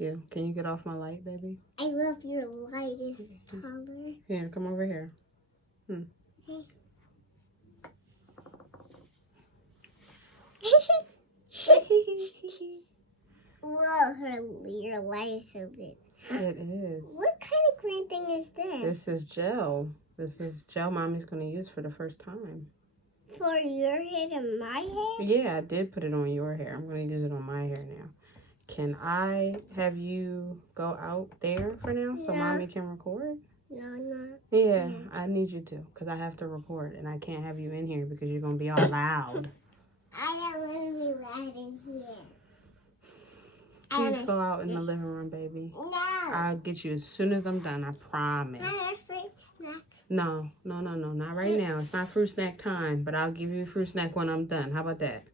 Thank you. Can you get off my light, baby? I love your light is taller. Yeah, come over here. Okay. Whoa, your light is so big. It is. What kind of green thing is this? This is gel. This is gel Mommy's going to use for the first time. For your hair and my hair? Yeah, I did put it on your hair. I'm going to use it on my hair now. Can I have you go out there for now so Mommy can record? No. Yeah, I need you to because I have to record and I can't have you in here because you're going to be all loud. I don't want to be loud in here. Please go out in the living room, baby. No. I'll get you as soon as I'm done, I promise. Can I have fruit snack? No, not right now. It's not fruit snack time, but I'll give you a fruit snack when I'm done. How about that?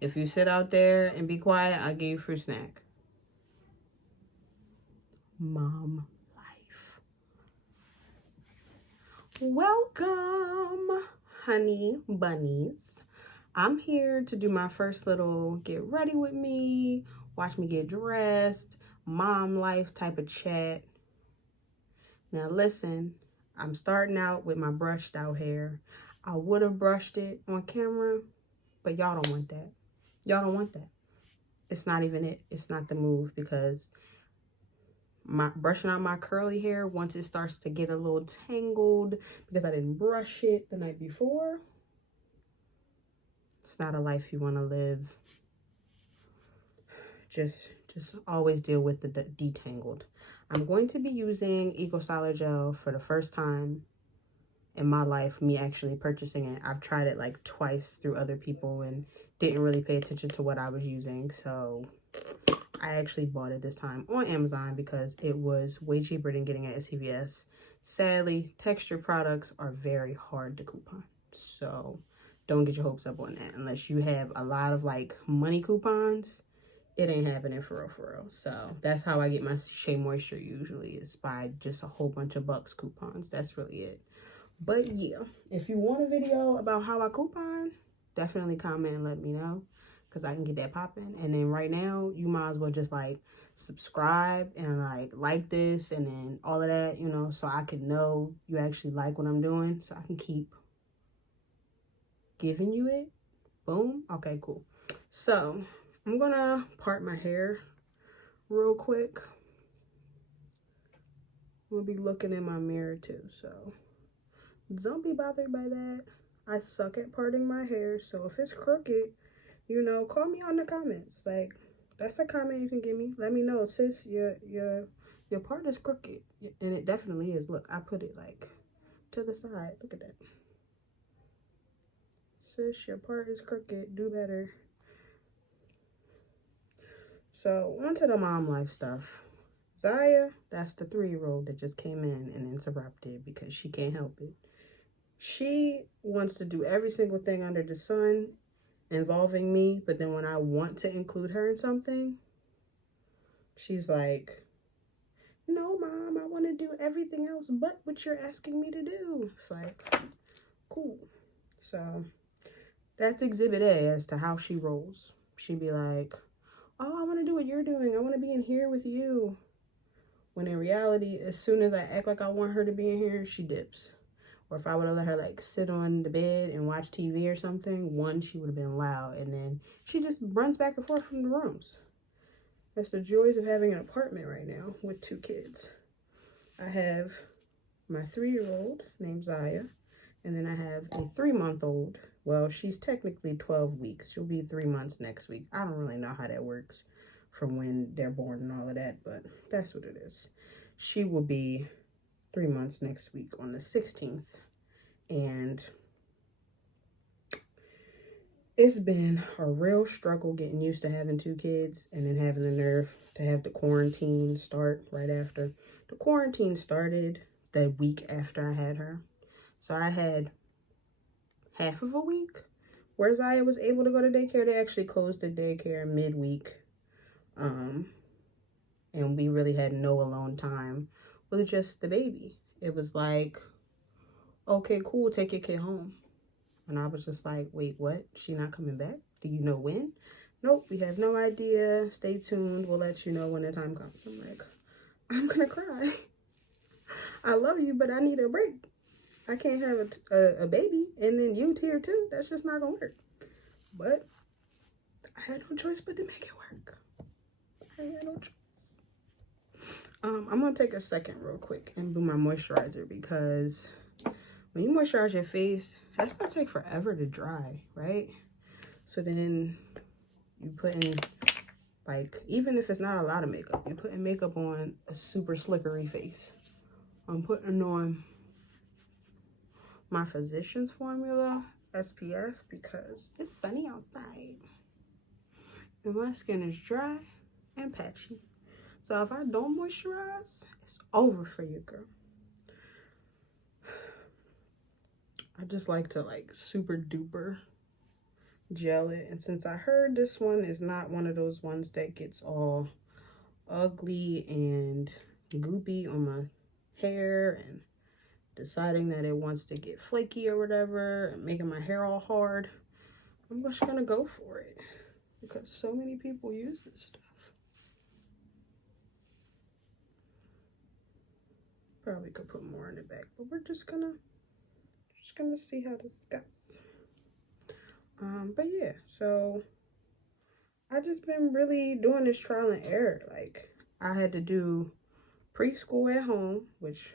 If you sit out there and be quiet, I'll give you a fruit snack. Mom life. Welcome, honey bunnies. I'm here to do my first little get ready with me, watch me get dressed, mom life type of chat. Now listen, I'm starting out with my brushed out hair. I would have brushed it on camera, but y'all don't want that. Y'all don't want that. It's not even it. It's not the move because my brushing out my curly hair, once it starts to get a little tangled because I didn't brush it the night before, it's not a life you want to live. Just always deal with the detangled. I'm going to be using Eco Styler Gel for the first time in my life, me actually purchasing it. I've tried it like twice through other people and didn't really pay attention to what I was using. So I actually bought it this time on Amazon because it was way cheaper than getting it at CVS. Sadly, texture products are very hard to coupon. So don't get your hopes up on that unless you have a lot of like money coupons. It ain't happening for real. So that's how I get my Shea Moisture usually, is by just a whole bunch of Bucks coupons. That's really it. But yeah, if you want a video about how I coupon, definitely comment and let me know because I can get that popping. And then right now, you might as well just like subscribe and like this and then all of that, you know, so I can know you actually like what I'm doing so I can keep giving you it. Boom. Okay, cool. So I'm gonna part my hair real quick. I'm gonna be looking in my mirror too, so don't be bothered by that. I suck at parting my hair, so if it's crooked, you know, call me on the comments. Like, that's a comment you can give me. Let me know, sis, your part is crooked, and it definitely is. Look, I put it like to the side. Look at that. Sis, your part is crooked. Do better. So, on to the mom life stuff. Zaya, that's the 3-year-old that just came in and interrupted because she can't help it. She wants to do every single thing under the sun involving me, but then when I want to include her in something, she's like, no, Mom, I want to do everything else but what you're asking me to do. It's like, cool. So, that's exhibit A as to how she rolls. She'd be like, oh, I want to do what you're doing. I want to be in here with you. When in reality, as soon as I act like I want her to be in here, she dips. Or if I would have let her like sit on the bed and watch TV or something, one, she would have been loud. And then she just runs back and forth from the rooms. That's the joys of having an apartment right now with 2 kids. I have my 3-year-old named Zaya. And then I have a 3-month-old. Well, she's technically 12 weeks. She'll be 3 months next week. I don't really know how that works from when they're born and all of that, but that's what it is. She will be 3 months next week on the 16th. And it's been a real struggle getting used to having 2 kids and then having the nerve to have the quarantine start right after. The quarantine started the week after I had her. So I had half of a week where Zaya was able to go to daycare. They actually closed the daycare midweek. And we really had no alone time with just the baby. It was like, okay, cool, take your kid home. And I was just like, wait, what? She not coming back? Do you know when? nope, we have no idea. Stay tuned. We'll let you know when the time comes. I'm like, I'm gonna cry. I love you, but I need a break. I can't have a baby and then you here too. That's just not gonna work. But I had no choice but to make it work. I had no choice. I'm gonna take a second real quick and do my moisturizer, because when you moisturize your face, that's gonna take forever to dry, right? So then you put in, like, even if it's not a lot of makeup, you're putting makeup on a super slickery face. I'm putting on my Physicians Formula SPF because it's sunny outside and my skin is dry and patchy. So if I don't moisturize, it's over for you, girl. I just like to super duper gel it. And since I heard this one is not one of those ones that gets all ugly and goopy on my hair and deciding that it wants to get flaky or whatever and making my hair all hard, I'm just gonna go for it because so many people use this stuff. Probably could put more in the back, but we're just gonna see how this goes. But yeah, so I just been really doing this trial and error. Like, I had to do preschool at home, which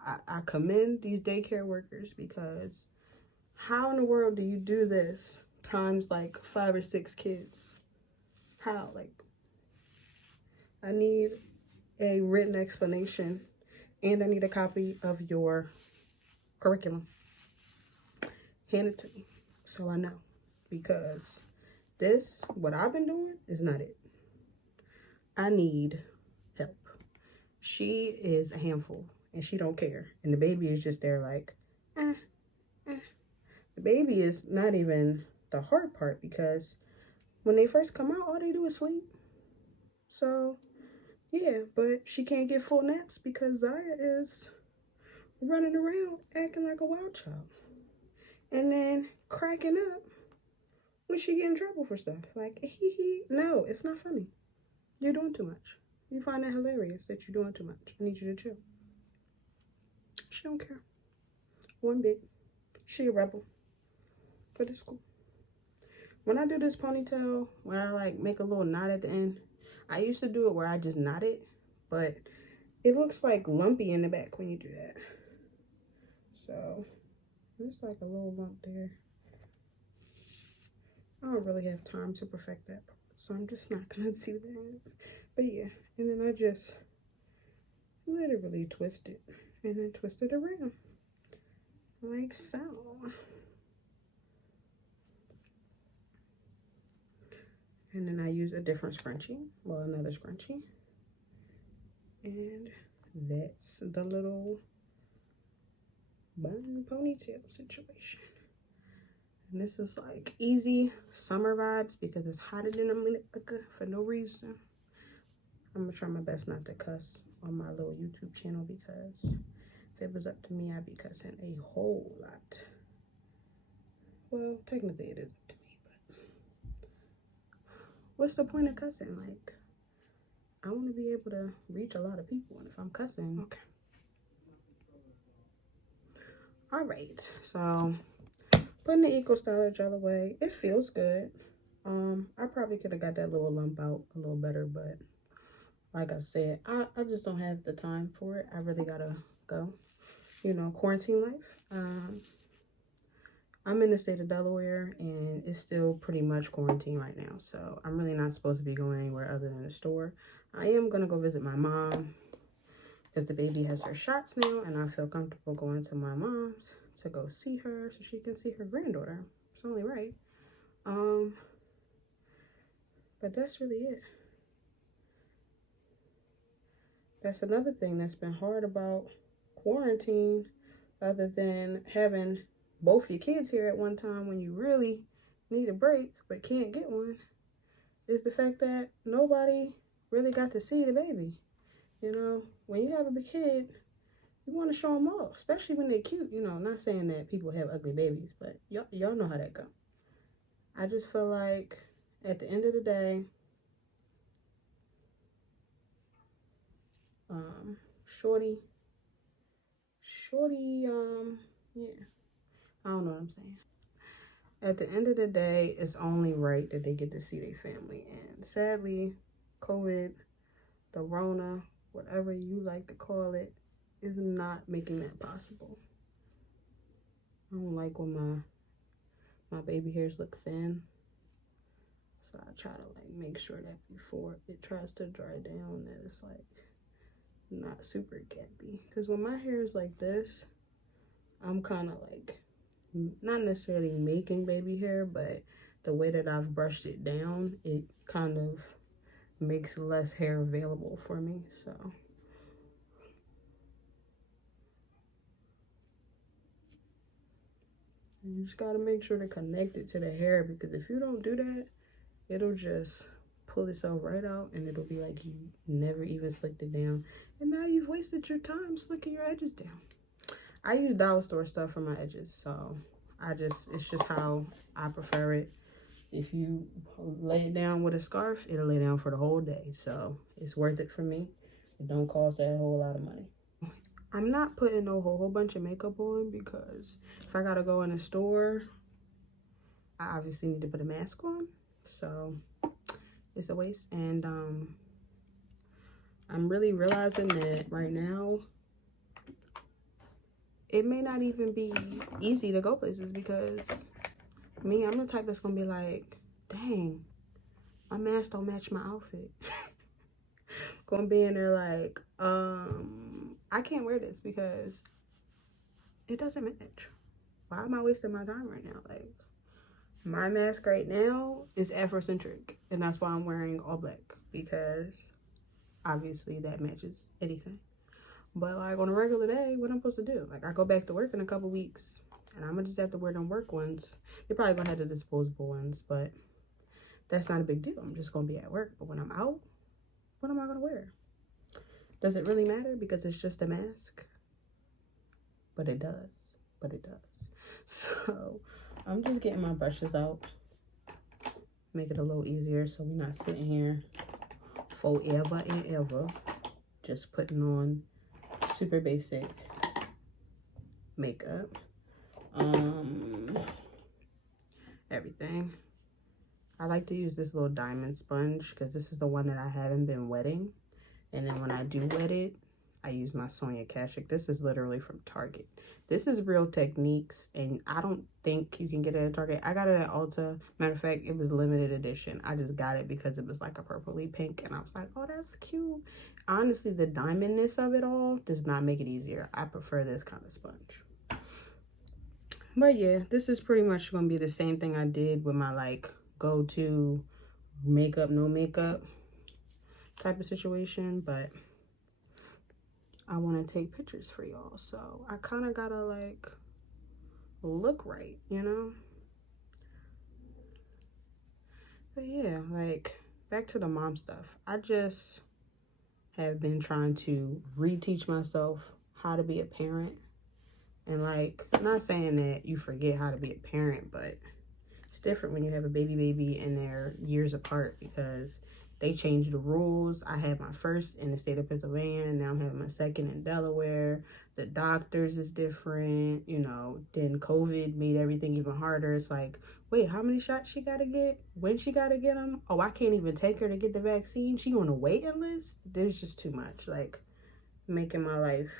I commend these daycare workers, because how in the world do you do this times like 5 or 6 kids? How? Like, I need a written explanation and I need a copy of your curriculum. Hand it to me so I know, because this, what I've been doing, is not it. I need help. She is a handful and she don't care, and the baby is just there like, The baby is not even the hard part, because when they first come out, all they do is sleep. So yeah, but she can't get full naps because Zaya is running around acting like a wild child and then cracking up when she get in trouble for stuff. Like, no, it's not funny. You're doing too much. You find that hilarious that you're doing too much. I need you to chill. She don't care one bit. She a rebel, but it's cool. When I do this ponytail, where I like make a little knot at the end, I used to do it where I just knot it, but it looks like lumpy in the back when you do that. So there's like a little lump there. I don't really have time to perfect that part, so I'm just not gonna do that. But yeah, and then I just literally twist it and then twist it around like so. And then I use a different scrunchie, well, another scrunchie, and that's the little bun ponytail situation. And this is like easy summer vibes because it's hotter than a minute for no reason. I'm gonna try my best not to cuss on my little YouTube channel, because if it was up to me, I'd be cussing a whole lot. Well, technically it is up to me, but what's the point of cussing? Like, I want to be able to reach a lot of people, and if I'm cussing, okay. All right, so putting the Eco Styler gel away, it feels good. I probably could have got that little lump out a little better, but like I said, I just don't have the time for it. I really gotta go, you know, quarantine life. I'm in the state of Delaware and it's still pretty much quarantine right now, so I'm really not supposed to be going anywhere other than the store. I am gonna go visit my mom because the baby has her shots now, and I feel comfortable going to my mom's to go see her so she can see her granddaughter. It's only right. But that's really it. That's another thing that's been hard about quarantine, other than having both your kids here at one time when you really need a break but can't get one, is the fact that nobody really got to see the baby. You know, when you have a kid, you want to show them off, especially when they're cute. You know, not saying that people have ugly babies, but y'all know how that goes. I just feel like At the end of the day, shorty, yeah, I don't know what I'm saying. At the end of the day, it's only right that they get to see their family. And sadly, COVID, the Rona, whatever you like to call it, is not making that possible. I don't like when my baby hairs look thin. So I try to like make sure that before it tries to dry down that it's like not super gappy. Because when my hair is like this, I'm kind of like not necessarily making baby hair, but the way that I've brushed it down, it kind of makes less hair available for me. So you just got to make sure to connect it to the hair, because if you don't do that, it'll just pull itself right out and it'll be like you never even slicked it down, and now you've wasted your time slicking your edges down. I use dollar store stuff for my edges, so it's just how I prefer it. If you lay it down with a scarf, it'll lay down for the whole day, so it's worth it for me. It don't cost a whole lot of money. I'm not putting no whole bunch of makeup on, because if I gotta go in a store, I obviously need to put a mask on, so it's a waste. And I'm really realizing that right now it may not even be easy to go places, because me, I'm the type that's gonna be like, dang, my mask don't match my outfit. Gonna be in there like, I can't wear this because it doesn't match. Why am I wasting my time right now? Like, my mask right now is Afrocentric, and that's why I'm wearing all black, because obviously that matches anything. But like on a regular day, what I'm supposed to do? Like, I go back to work in a couple weeks, and I'm gonna just have to wear them work ones. They're probably gonna have the disposable ones, but that's not a big deal. I'm just gonna be at work. But when I'm out, what am I gonna wear? Does it really matter? Because it's just a mask? But it does. But it does. So I'm just getting my brushes out. Make it a little easier so we're not sitting here forever and ever just putting on super basic makeup. Everything. I like to use this little diamond sponge because this is the one that I haven't been wetting. And then when I do wet it, I use my Sonia Kashuk. This is literally from Target. This is Real Techniques, and I don't think you can get it at Target. I got it at Ulta. Matter of fact, it was limited edition. I just got it because it was like a purpley pink, and I was like, oh, that's cute. Honestly, the diamondness of it all does not make it easier. I prefer this kind of sponge. But yeah, this is pretty much going to be the same thing I did with my like go-to makeup, no makeup type of situation, but I want to take pictures for y'all, so I kind of gotta like look right, you know. But yeah, like back to the mom stuff. I just have been trying to reteach myself how to be a parent, and like, I'm not saying that you forget how to be a parent, but it's different when you have a baby and they're years apart, because they changed the rules. I had my first in the state of Pennsylvania. Now I'm having my second in Delaware. The doctors is different, you know. Then COVID made everything even harder. It's like, wait, how many shots she got to get? When she got to get them? Oh, I can't even take her to get the vaccine. She on a waiting list? There's just too much. Like, making my life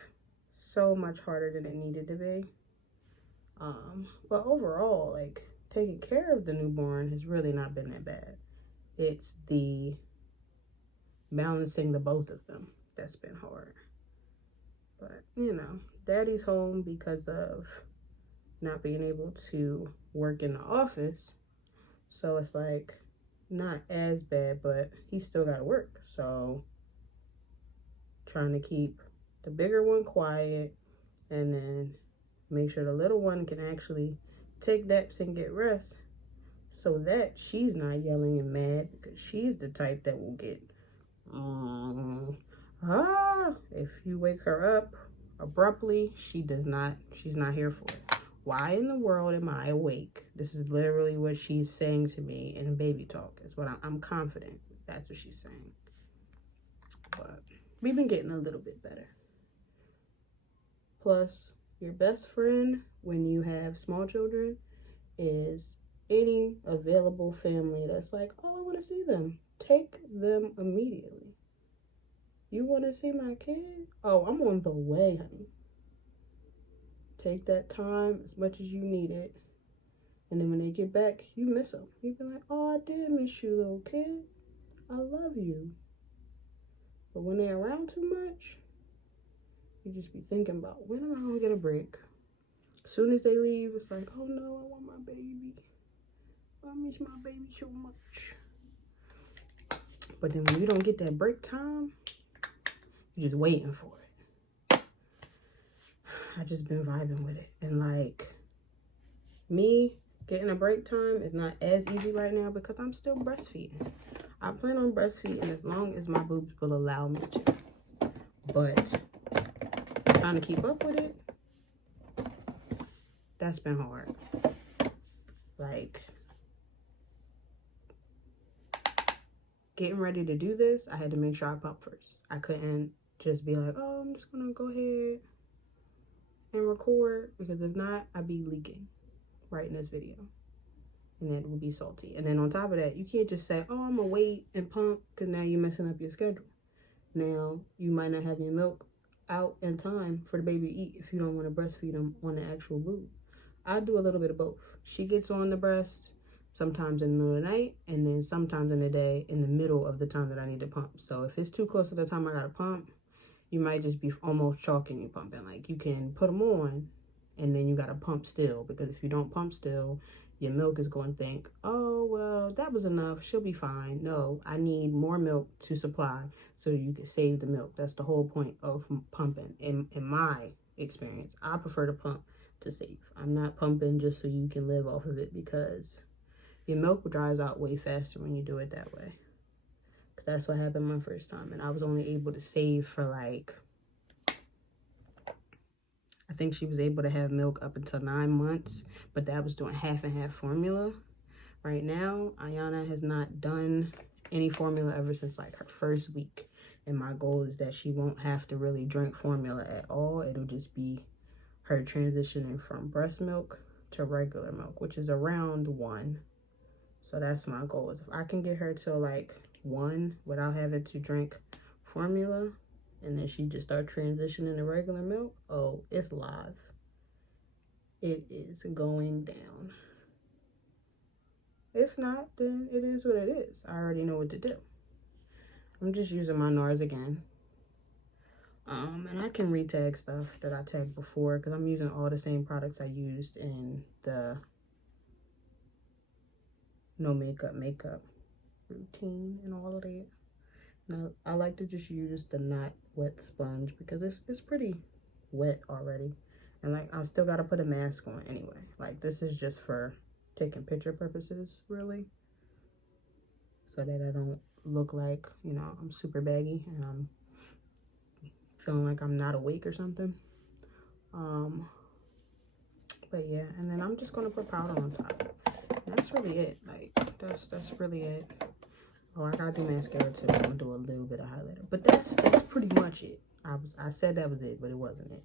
so much harder than it needed to be. But overall, like, taking care of the newborn has really not been that bad. It's the balancing the both of them that's been hard. But you know, daddy's home because of not being able to work in the office, so it's like not as bad, but he still got to work. So trying to keep the bigger one quiet, and then make sure the little one can actually take naps and get rest, so that she's not yelling and mad, because she's the type that will get if you wake her up abruptly. She's not here for it. Why in the world am I awake? This is literally what she's saying to me in baby talk. Is what I'm confident. That's what she's saying. But we've been getting a little bit better. Plus, your best friend when you have small children is any available family that's like, oh, I want to see them. Take them immediately. You want to see my kid? Oh, I'm on the way, honey. Take that time as much as you need it. And then when they get back, you miss them. You be like, oh, I did miss you, little kid. I love you. But when they're around too much, you just be thinking about, when am I going to get a break? As soon as they leave, it's like, oh no, I want my baby. I miss my baby so much. But then when you don't get that break time, you're just waiting for it. I just been vibing with it. And like, me getting a break time is not as easy right now because I'm still breastfeeding. I plan on breastfeeding as long as my boobs will allow me to. But trying to keep up with it, that's been hard. Like, getting ready to do this, I had to make sure I pump first. I couldn't just be like, oh, I'm just gonna go ahead and record, because if not, I'd be leaking right in this video. And it would be salty. And then on top of that, you can't just say, oh, I'm gonna wait and pump, because now you're messing up your schedule. Now, you might not have your milk out in time for the baby to eat if you don't want to breastfeed them on the actual boob. I do a little bit of both. She gets on the breast sometimes in the middle of the night, and then sometimes in the day in the middle of the time that I need to pump. So if it's too close to the time I gotta pump, you might just be almost chalking your pumping. Like, you can put them on and then you gotta pump still, because if you don't pump still, your milk is going to think, oh, well, that was enough. She'll be fine. No, I need more milk to supply so you can save the milk. That's the whole point of pumping. In my experience, I prefer to pump to save. I'm not pumping just so you can live off of it, because your milk dries out way faster when you do it that way. That's what happened my first time. And I was only able to save for like, I think she was able to have milk up until 9 months, but that was doing half and half formula. Right now, Ayana has not done any formula ever since like her first week. And my goal is that she won't have to really drink formula at all. It'll just be her transitioning from breast milk to regular milk, which is around 1. So that's my goal, is if I can get her to like 1 without having to drink formula, and then she just start transitioning to regular milk, oh, it's live. It is going down. If not, then it is what it is. I already know what to do. I'm just using my NARS again. And I can retag stuff that I tagged before, because I'm using all the same products I used in the no makeup routine and all of that. Now, I like to just use the not wet sponge because it's pretty wet already. And like, I still gotta put a mask on anyway. Like, this is just for taking picture purposes, really. So that I don't look like, you know, I'm super baggy and I'm feeling like I'm not awake or something. But yeah, and then I'm just gonna put powder on top. And that's really it. Like, that's really it. Oh, I gotta do mascara too. I'm gonna do a little bit of highlighter, but that's pretty much it. I said that was it, but it wasn't it.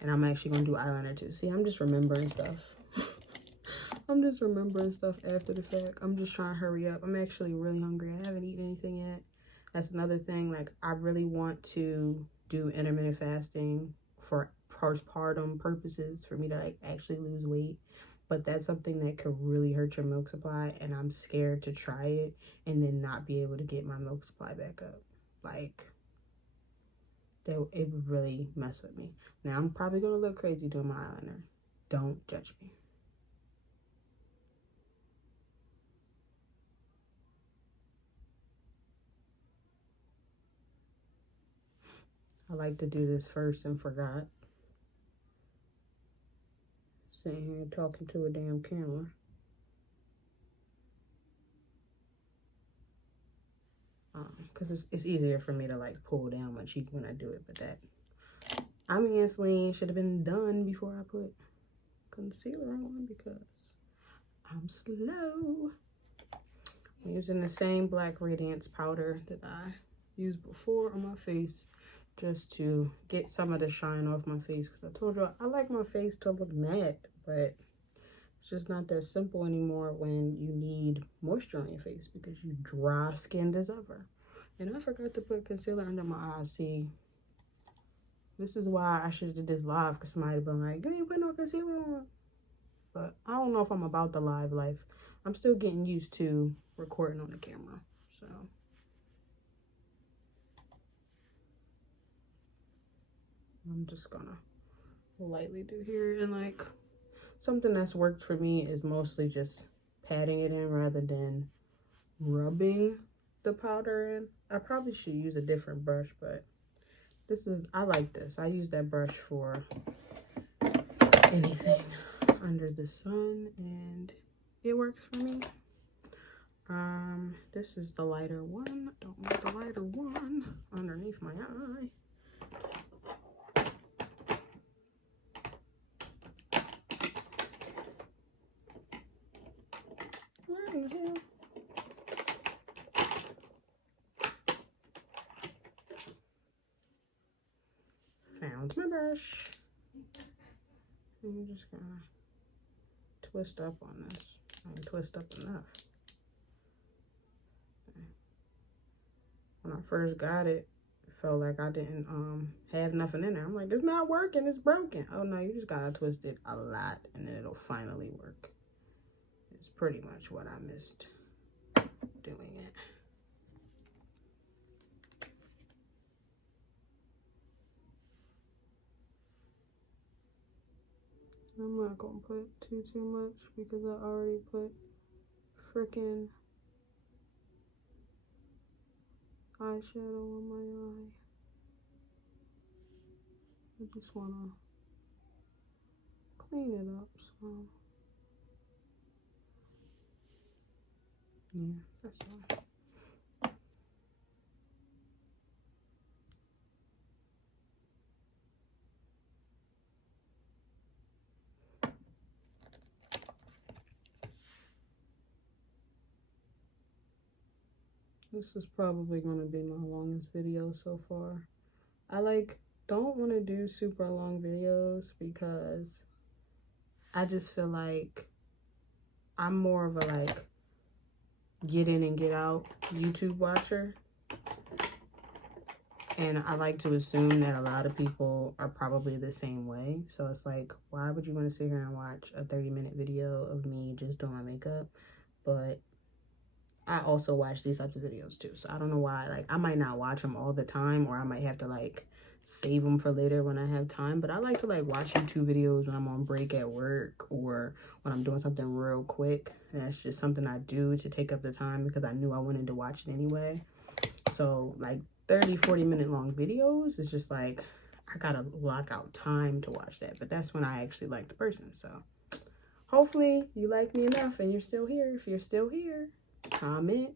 And I'm actually gonna do eyeliner too. See, I'm just remembering stuff. I'm just remembering stuff after the fact. I'm just trying to hurry up. I'm actually really hungry. I haven't eaten anything yet. That's another thing. Like, I really want to do intermittent fasting for postpartum purposes, for me to like actually lose weight. But that's something that could really hurt your milk supply, and I'm scared to try it and then not be able to get my milk supply back up. Like, it would really mess with me. Now, I'm probably gonna look crazy doing my eyeliner. Don't judge me. I like to do this first and forgot. Sitting here talking to a damn camera. Because it's easier for me to like pull down my cheek when I do it. But that, I'm Angeline, should have been done before I put concealer on because I'm slow. I'm using the same black Radiance powder that I used before on my face just to get some of the shine off my face, because I told you I like my face to look matte, but it's just not that simple anymore when you need moisture on your face because you dry skinned as ever. And I forgot to put concealer under my eyes. See, this is why I should have did this live, because somebody would been like, you ain't put no concealer on. But I don't know if I'm about the live life. I'm still getting used to recording on the camera, so. I'm just gonna lightly do here, and like something that's worked for me is mostly just patting it in rather than rubbing the powder in. I probably should use a different brush, but I like this. I use that brush for anything under the sun and it works for me. This is the lighter one. I don't want the lighter one underneath my eye. What in the hell? Found my brush. I'm just gonna twist up on this. I can twist up enough. Okay. When I first got it, it felt like I didn't have nothing in there. I'm like, it's not working, it's broken. Oh no, you just gotta twist it a lot and then it'll finally work. It's pretty much what I missed doing it. I'm not gonna put too much because I already put freaking eyeshadow on my eye. I just wanna clean it up, so yeah, that's all. This is probably going to be my longest video so far. I don't want to do super long videos because I just feel like I'm more of a get in and get out YouTube watcher. And I like to assume that a lot of people are probably the same way. So it's like, why would you want to sit here and watch a 30-minute video of me just doing my makeup? But I also watch these types of videos too. So I don't know why. I might not watch them all the time, or I might have to save them for later when I have time. But I like to watch YouTube videos when I'm on break at work or when I'm doing something real quick. And that's just something I do to take up the time because I knew I wanted to watch it anyway. So 30-40 minute long videos is just I gotta block out time to watch that. But that's when I actually like the person. So hopefully you like me enough and you're still here. If you're still here, comment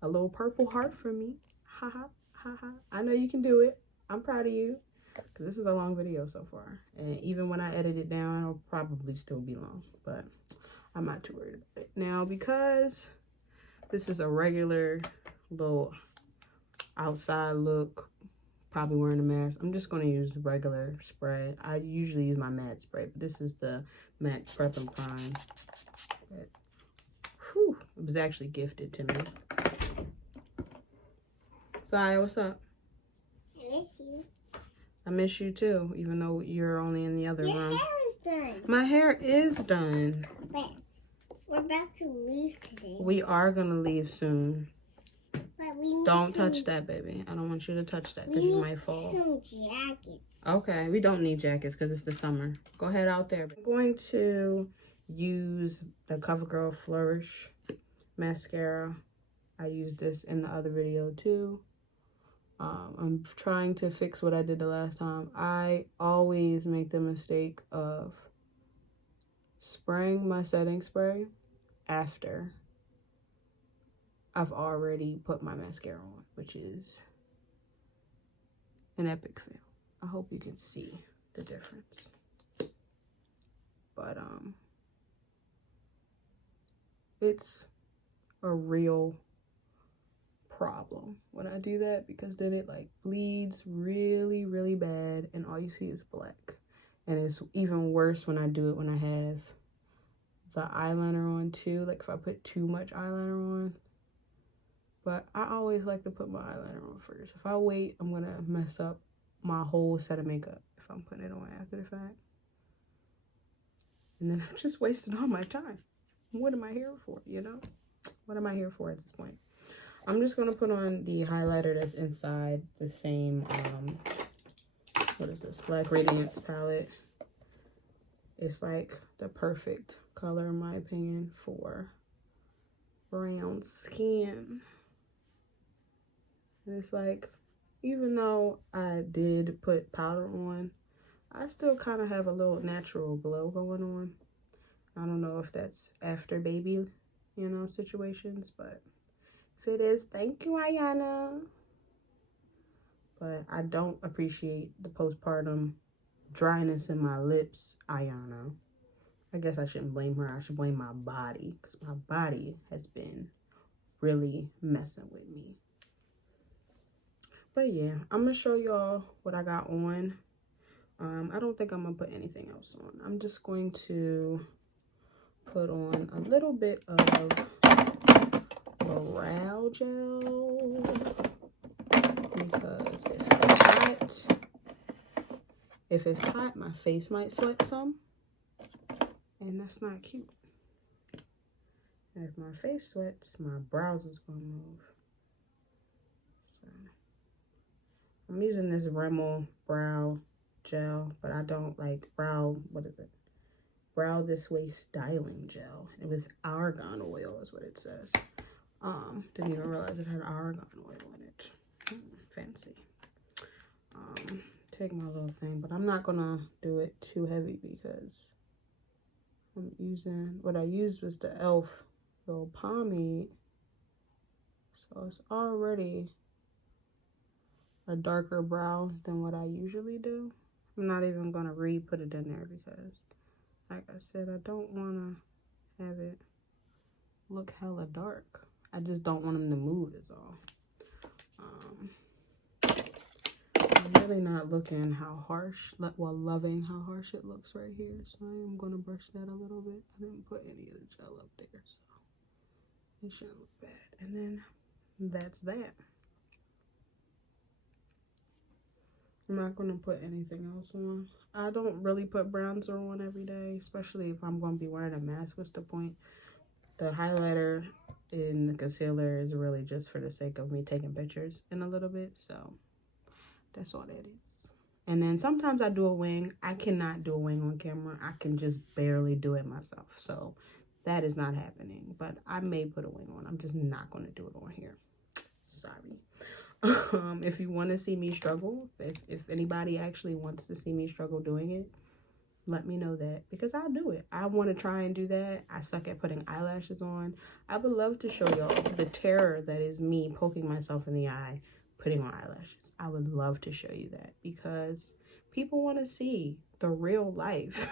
a little purple heart for me. Haha, haha. I know you can do it. I'm proud of you because this is a long video so far. And even when I edit it down, it'll probably still be long. But I'm not too worried about it. Now, because this is a regular little outside look, probably wearing a mask, I'm just going to use the regular spray. I usually use my matte spray, but this is the matte Prep and Prime. Whew, it was actually gifted to me. Saya, what's up? I miss you. I miss you too, even though you're only in the other room. Your hair is done. My hair is done. But we're about to leave today. We are going to leave soon. But we need Don't touch that, baby. I don't want you to touch that because you might fall. Some jackets. Okay, we don't need jackets because it's the summer. Go ahead out there. I'm going to use the CoverGirl Flourish mascara. I used this in the other video too. I'm trying to fix what I did the last time. I always make the mistake of spraying my setting spray after I've already put my mascara on, which is an epic fail. I hope you can see the difference. but it's a real problem when I do that, because then it like bleeds really, really bad and all you see is black. And it's even worse when I do it when I have the eyeliner on too, like if I put too much eyeliner on. But I always like to put my eyeliner on first. If I wait, I'm gonna mess up my whole set of makeup if I'm putting it on after the fact. And then I'm just wasting all my time. What am I here for, you know? What am I here for at this point? I'm just gonna put on the highlighter that's inside the same, what is this, Black Radiance palette. It's like the perfect color in my opinion for brown skin. And it's like, even though I did put powder on, I still kind of have a little natural glow going on. I don't know if that's after baby, you know, situations, but if it is, thank you, Ayana. But I don't appreciate the postpartum dryness in my lips, Ayana. I guess I shouldn't blame her. I should blame my body, because my body has been really messing with me. But yeah, I'm going to show y'all what I got on. I don't think I'm going to put anything else on. I'm just going to put on a little bit of brow gel, because if it's hot, my face might sweat some, and that's not cute. And if my face sweats, my brows is gonna move. So I'm using this Rimmel brow gel, but I don't like brow, what is it? Brow This Way styling gel, and with argan oil is what it says. Didn't even realize it had argan oil in it. Fancy. Take my little thing, but I'm not gonna do it too heavy because I'm using, what I used was the e.l.f. little pomade, so it's already a darker brow than what I usually do. I'm not even gonna re-put it in there because, like I said, I don't want to have it look hella dark. I just don't want them to move is all. I'm really not looking how harsh, well, loving how harsh it looks right here. So I am going to brush that a little bit. I didn't put any of the gel up there, so it shouldn't look bad. And then that's that. I'm not going to put anything else on. I don't really put bronzer on every day, especially if I'm going to be wearing a mask. What's the point? The highlighter and the concealer is really just for the sake of me taking pictures in a little bit. So that's all that is. And then sometimes I do a wing. I cannot do a wing on camera. I can just barely do it myself. So that is not happening. But I may put a wing on. I'm just not going to do it on here. Sorry. If you want to see me struggle, if anybody actually wants to see me struggle doing it, let me know that, because I'll do it. I want to try and do that. I suck at putting eyelashes on. I would love to show y'all the terror that is me poking myself in the eye, putting on eyelashes. I would love to show you that, because people want to see the real life,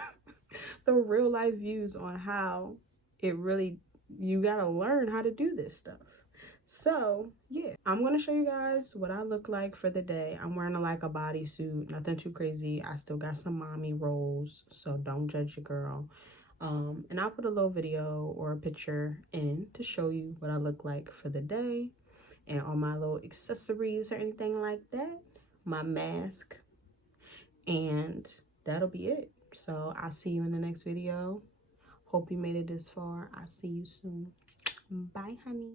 the real life views on how it really, you got to learn how to do this stuff. So yeah, I'm going to show you guys what I look like for the day. I'm wearing like a bodysuit, nothing too crazy. I still got some mommy rolls, so don't judge your girl. And I'll put a little video or a picture in to show you what I look like for the day, and all my little accessories or anything like that, my mask, and that'll be it. So I'll see you in the next video. Hope you made it this far. I'll see you soon. Bye, honey.